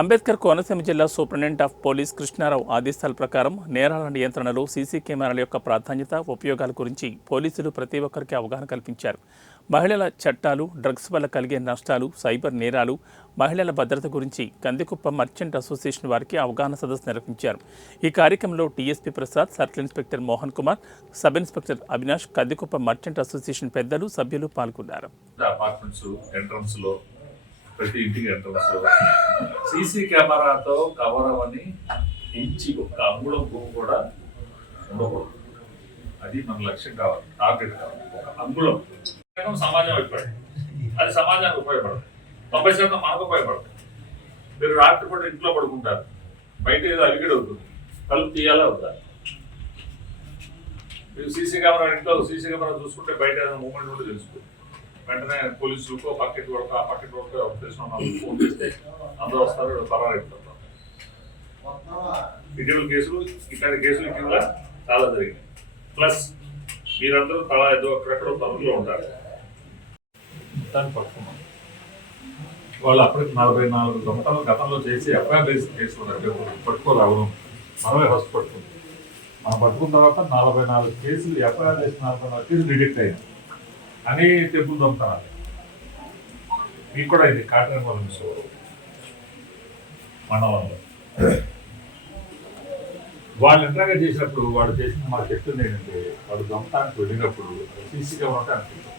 అంబేద్కర్ కోనసీమ జిల్లా superintendent of police Krishnarao ఆదేశాల ప్రకారం నేరాల నియంత్రణలో సీసీ కెమెరాల యొక్క ప్రాధాన్యత, ఉపయోగాల గురించి పోలీసులు ప్రతి ఒక్కరికి అవగాహన కల్పించారు. మహిళల చట్టాలు, డ్రగ్స్ వల్ల కలిగే నష్టాలు, సైబర్ నేరాలు, మహిళల భద్రత గురించి కందికుప్ప మర్చెంట్ అసోసియేషన్ వారికి అవగాహన సదస్సు నిర్వహించారు. ఈ కార్యక్రమంలో TSP Prasad, circle inspector Mohan Kumar, sub inspector Avinash, Kandikuppa merchant association పెద్దలు, సభ్యులు పాల్గొన్నారు. ప్రతి ఇంటికి ఎంట్రన్స్ సీసీ కెమెరాతో కవర్ అవని ఇంచి ఒక అంగుళం భూమి కూడా ఉండకూడదు. అది మన లక్ష్యం కావాలి, టార్గెట్ కావాలి. ఒక అంగుళం సమాజం అయిపోయింది, అది సమాజానికి ఉపయోగపడదు. 90% మనకు ఉపయోగపడదు. మీరు రాత్రి కూడా ఇంట్లో పడుకుంటారు, బయట ఏదో అలిగడి అవుతుంది, తలుపు తీయాలా అవుతారు. మీరు సీసీ కెమెరా ఇంట్లో సీసీ కెమెరా చూసుకుంటే బయట ఏదైనా మూమెంట్ ఉంటే తెలుస్తుంది. వెంటనే పోలీసులకు పక్కకి కొడక ఆ పక్కకి కొడక తెలిసిన ఫోన్ చేస్తే అందరూ వస్తారు, పరారైపోతారు. ఇటీవల కేసులు, ఇట్లాంటి కేసులు ఇటీవల చాలా జరిగినాయి. ప్లస్ మీరందరూ తలా ఏదో అక్కడెక్కడో పనుల్లో ఉంటారు. దాన్ని పట్టుకున్నాం. వాళ్ళు అప్పటికి 44 దొంగతనాలు గతంలో చేసి ఎఫ్ఐఆర్ వేసిన కేసులు పట్టుకోరావడం మనమే ఫస్ట్ పట్టుకుంది. మనం పట్టుకున్న తర్వాత 44 కేసులు ఎఫ్ఐఆర్ వేసిన 44 కేసులు డిటెక్ట్ అయ్యాయి అని టెంపుల్ దొంగతనాలు. మీకు కూడా ఇది కాటన్ మండలంలో వాళ్ళు ఇంటరాగేట్ చేసినప్పుడు వాడు చేసిన మాకు చెప్తుంది ఏంటంటే, వాడు దొంగతానికి వెళ్ళినప్పుడు సీసీ కెమెరా అంటే అనిపించారు.